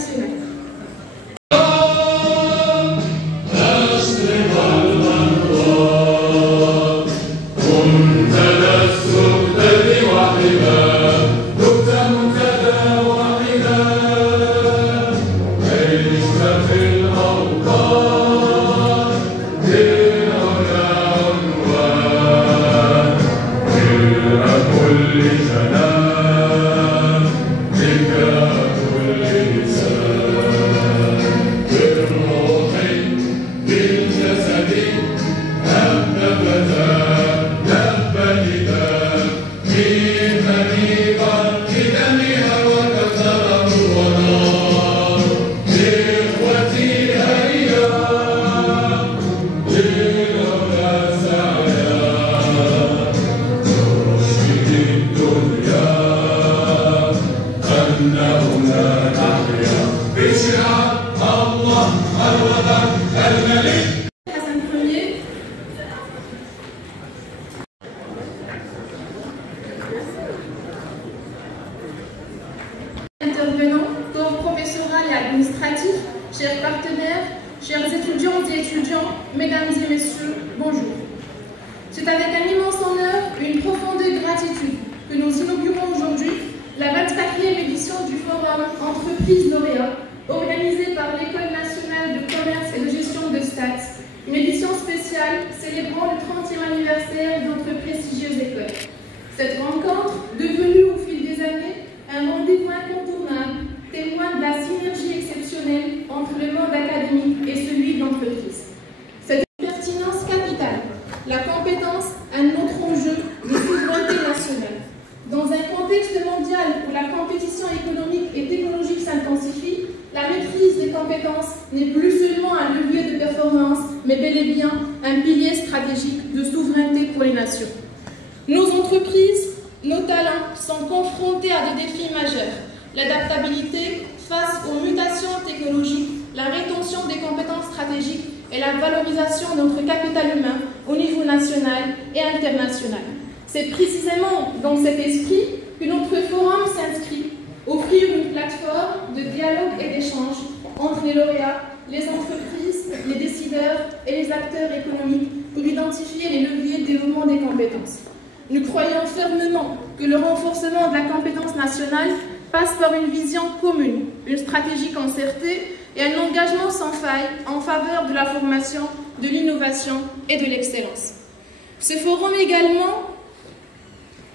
nationale. Intervenants, corps professoral et administratif, chers partenaires, chers étudiantes et étudiants, mesdames et messieurs, bonjour. C'est avec un immense honneur et une profonde gratitude que nous inaugurons aujourd'hui la 24e édition du Forum Entreprises lauréats, organisé par l'École nationale de commerce et de gestion de Stats, une édition spéciale célébrant le 30e anniversaire de notre prestigieuse école. Cette rencontre, devenue au fil des années un rendez-vous incontournable, témoigne de la synergie exceptionnelle entre le monde académique et celui de l'entreprise. Cette pertinence capitale, la compétence, un autre enjeu de souveraineté nationale. Dans un contexte mondial où la compétition économique et technologique s'intensifie, la maîtrise des compétences n'est plus seulement un levier de performance, mais bel et bien un pilier stratégique de souveraineté pour les nations. Nos entreprises, nos talents sont confrontés à des défis majeurs. L'adaptabilité face aux mutations technologiques, la rétention des compétences stratégiques et la valorisation de notre capital humain au niveau national et international. C'est précisément dans cet esprit que notre forum s'inscrit, offrir une plateforme de dialogue et d'échange entre les lauréats, les entreprises, les décideurs et les acteurs économiques pour identifier les leviers de développement des compétences. Nous croyons fermement que le renforcement de la compétence nationale passe par une vision commune, une stratégie concertée et un engagement sans faille en faveur de la formation, de l'innovation et de l'excellence. Ce forum également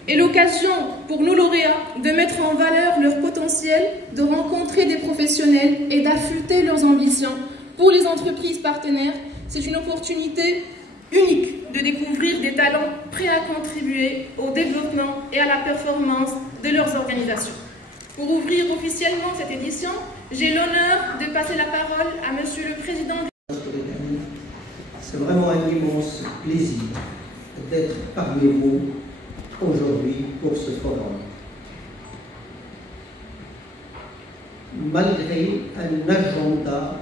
est l'occasion pour nos lauréats de mettre en valeur leur potentiel, de rencontrer des professionnels et d'affûter leurs ambitions. Pour les entreprises partenaires, c'est une opportunité unique de découvrir des talents prêts à contribuer au développement et à la performance de leurs organisations. Pour ouvrir officiellement cette édition, j'ai l'honneur de passer la parole à Monsieur le Président. C'est vraiment un immense plaisir d'être parmi vous aujourd'hui pour ce forum. Malgré un agenda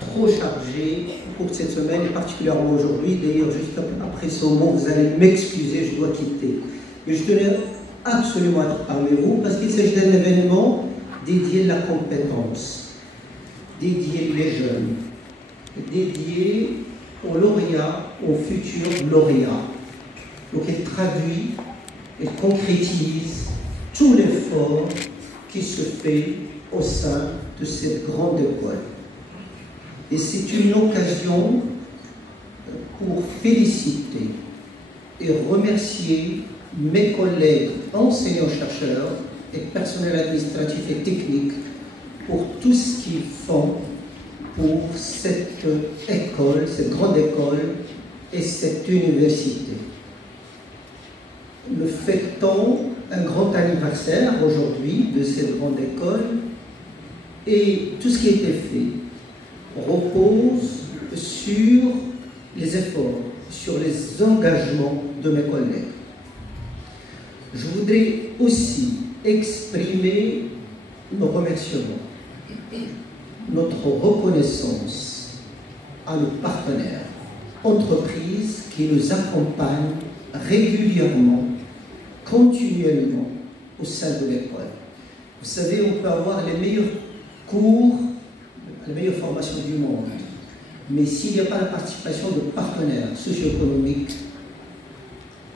trop chargé pour cette semaine, et particulièrement aujourd'hui, d'ailleurs juste après ce mot, vous allez m'excuser, je dois quitter. Mais je tenais absolument à être parmi vous parce qu'il s'agit d'un événement dédié à la compétence, dédié les jeunes, dédié aux lauréats, aux futurs lauréats. Donc il traduit et concrétise tout l'effort qui se fait au sein de cette grande école. Et c'est une occasion pour féliciter et remercier mes collègues enseignants-chercheurs et personnel administratif et technique pour tout ce qu'ils font pour cette école, cette grande école et cette université. Nous fêtons un grand anniversaire aujourd'hui de cette grande école et tout ce qui a été fait repose sur les efforts, sur les engagements de mes collègues. Je voudrais aussi exprimer nos remerciements, notre reconnaissance à nos partenaires, entreprises qui nous accompagnent régulièrement, continuellement au sein de l'école. Vous savez, on peut avoir les meilleurs cours monde. Mais s'il n'y a pas la participation de partenaires socio-économiques,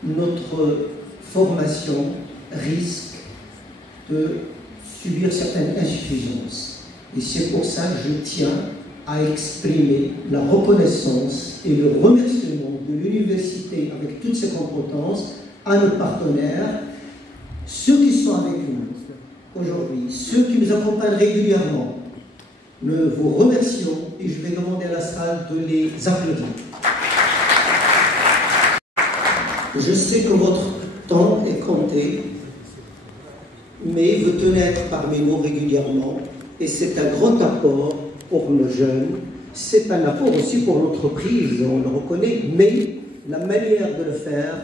notre formation risque de subir certaines insuffisances. Et c'est pour ça que je tiens à exprimer la reconnaissance et le remerciement de l'université avec toutes ses compétences à nos partenaires, ceux qui sont avec nous aujourd'hui, ceux qui nous accompagnent régulièrement. Nous vous remercions et je vais demander à la salle de les applaudir. Je sais que votre temps est compté, mais vous tenez à être parmi nous régulièrement et c'est un grand apport pour nos jeunes, c'est un apport aussi pour l'entreprise, on le reconnaît, mais la manière de le faire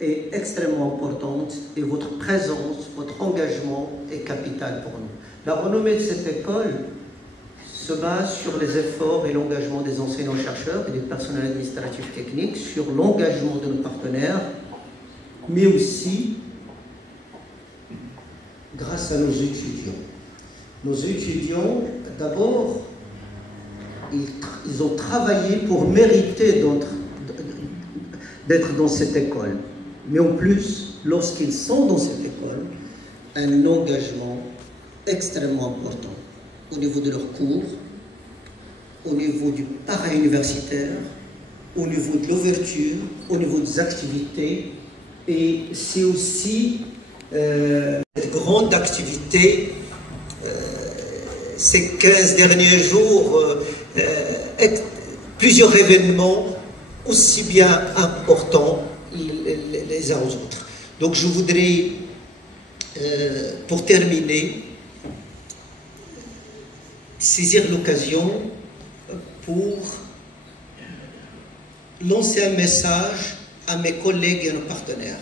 est extrêmement importante et votre présence, votre engagement est capital pour nous. La renommée de cette école se base sur les efforts et l'engagement des enseignants-chercheurs et des personnels administratifs techniques, sur l'engagement de nos partenaires, mais aussi grâce à nos étudiants. Nos étudiants, d'abord, ils ont travaillé pour mériter d'être dans cette école. Mais en plus, lorsqu'ils sont dans cette école, un engagement extrêmement important au niveau de leurs cours, au niveau du para-universitaire, au niveau de l'ouverture, au niveau des activités. Et c'est aussi cette grande activité, ces 15 derniers jours, plusieurs événements aussi bien importants les uns aux autres. Donc je voudrais, pour terminer, saisir l'occasion pour lancer un message à mes collègues et à nos partenaires.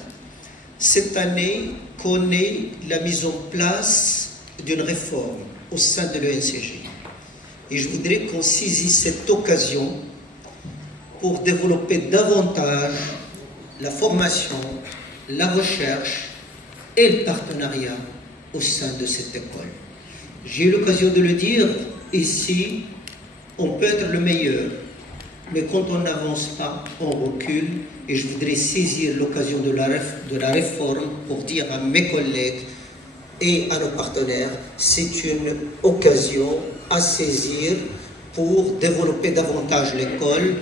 Cette année connaît la mise en place d'une réforme au sein de l'ENCG. Et je voudrais qu'on saisisse cette occasion pour développer davantage la formation, la recherche et le partenariat au sein de cette école. J'ai eu l'occasion de le dire, ici, on peut être le meilleur, mais quand on n'avance pas, on recule. Et je voudrais saisir l'occasion de la réforme pour dire à mes collègues et à nos partenaires, c'est une occasion à saisir pour développer davantage l'école.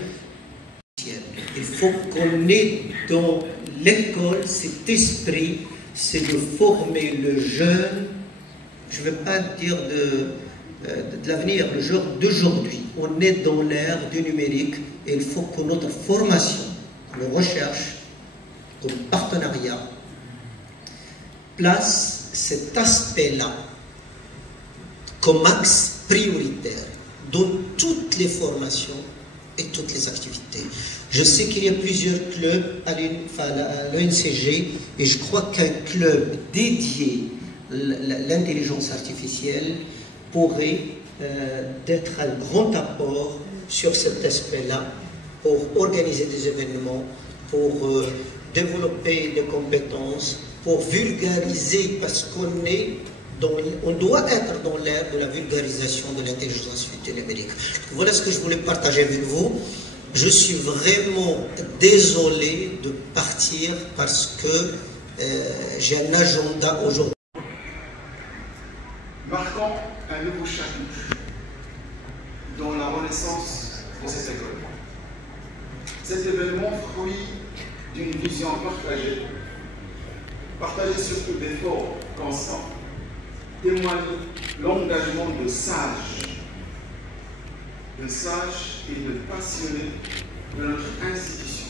Il faut qu'on ait dans l'école cet esprit, c'est de former le jeune, je ne vais pas dire de l'avenir, le genre d'aujourd'hui. On est dans l'ère du numérique et il faut que notre formation, nos recherches, nos partenariats, place cet aspect-là comme axe prioritaire dans toutes les formations et toutes les activités. Je sais qu'il y a plusieurs clubs à l'ENCG et je crois qu'un club dédié à l'intelligence artificielle pourrait être un grand apport sur cet aspect-là pour organiser des événements, pour développer des compétences, pour vulgariser, parce on doit être dans l'ère de la vulgarisation de l'intelligence numérique. Voilà ce que je voulais partager avec vous. Je suis vraiment désolé de partir parce que j'ai un agenda aujourd'hui. Marquant un nouveau chapitre dans la renaissance de cette école. Cet événement, fruit d'une vision partagée surtout d'efforts constants, témoigne l'engagement de sages et de passionnés de notre institution.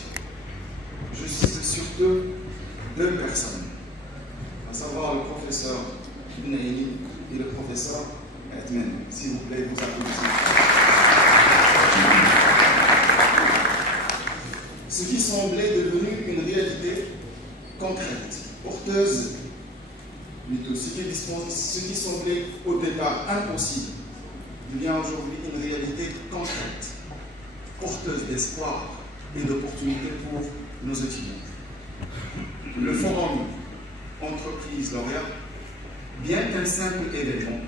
Je cite surtout deux personnes, à savoir le professeur Ibnaïli et le professeur Edmen. S'il vous plaît, vous applaudissez. Ce qui semblait devenu une réalité concrète, porteuse, plutôt, ce qui semblait au départ impossible, devient aujourd'hui une réalité concrète, porteuse d'espoir et d'opportunités pour nos étudiants. Le forum Entreprise Lauréat, bien qu'un simple événement,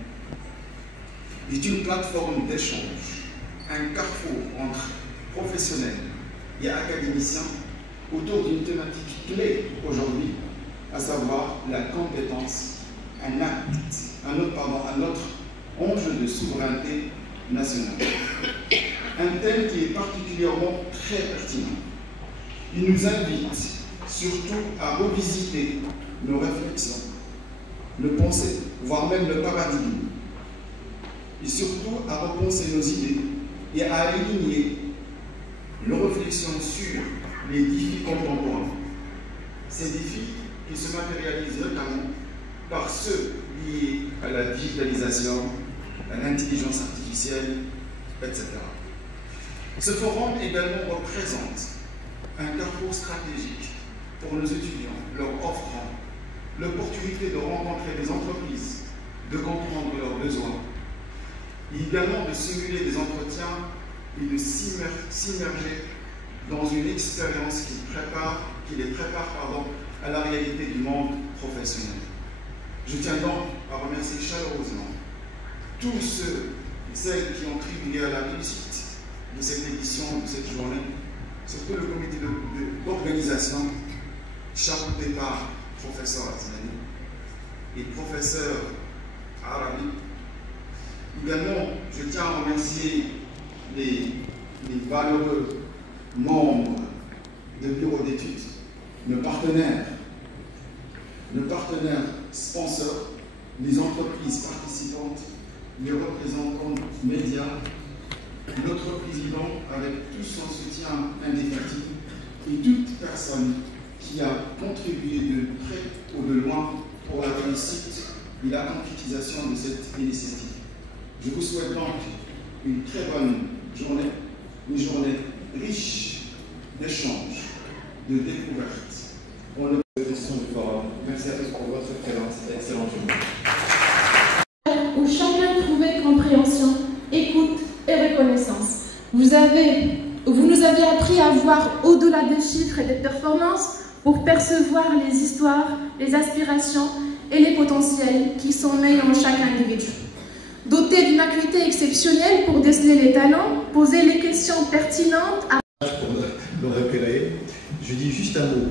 est une plateforme d'échange un carrefour entre professionnels et académiciens autour d'une thématique clé aujourd'hui, à savoir la compétence, un autre enjeu de souveraineté nationale. Un thème qui est particulièrement très pertinent. Il nous invite surtout à revisiter nos réflexions, nos pensées, voire même le paradigme, et surtout à repenser nos idées et à aligner nos réflexions sur les défis contemporains. Ces défis qui se matérialisent notamment par ceux liés à la digitalisation, à l'intelligence artificielle, etc. Ce forum également représente un carrefour stratégique pour nos étudiants, leur offrant l'opportunité de rencontrer des entreprises, de comprendre leurs besoins, et également de simuler des entretiens et de s'immerger dans une expérience qui les prépare à la réalité du monde professionnel. Je tiens donc à remercier chaleureusement tous ceux et celles qui ont contribué à la réussite de cette édition, de cette journée, surtout le comité d'organisation, chapeauté par professeur Atinani et professeur Arabi. Également, je tiens à remercier les valeureux membres de bureau d'études, nos partenaires sponsors, les entreprises participantes, les représentants médias, notre président avec tout son soutien indéfectible et toute personne qui a contribué de près ou de loin pour la réussite et la concrétisation de cette initiative. Je vous souhaite donc une très bonne journée, une journée riche d'échanges, de découvertes. Question du forum. Merci à tous pour votre présence. Excellente journée. Où chacun trouvait compréhension, écoute et reconnaissance. Vous nous avez appris à voir au-delà des chiffres et des performances pour percevoir les histoires, les aspirations et les potentiels qui sommeillent en chaque individu. Doté d'une acuité exceptionnelle pour déceler les talents, poser les questions pertinentes à... Pour me repérer, je dis juste un mot.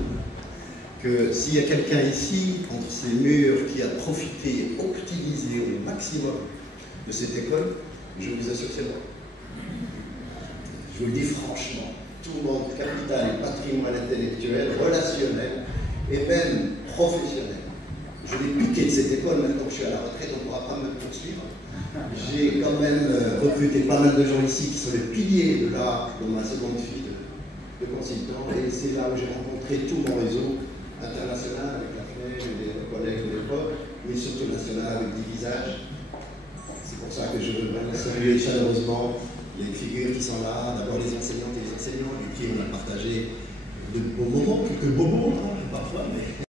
Que s'il y a quelqu'un ici, entre ces murs, qui a profité et optimisé au maximum de cette école, je vous assure que c'est moi. Je vous le dis franchement, tout le monde, capital, patrimoine intellectuel, relationnel et même professionnel. Je l'ai piqué de cette école, maintenant que je suis à la retraite, on ne pourra pas me poursuivre. J'ai quand même recruté pas mal de gens ici qui sont les piliers de ma seconde fille de consultant, et c'est là où j'ai rencontré tout mon réseau international avec la FNEJ et les collègues de l'époque, mais surtout national avec des visages. C'est pour ça que je veux vraiment saluer chaleureusement les figures qui sont là, d'abord les enseignantes et les enseignants, avec qui on a partagé de beaux moments, quelques beaux moments parfois, mais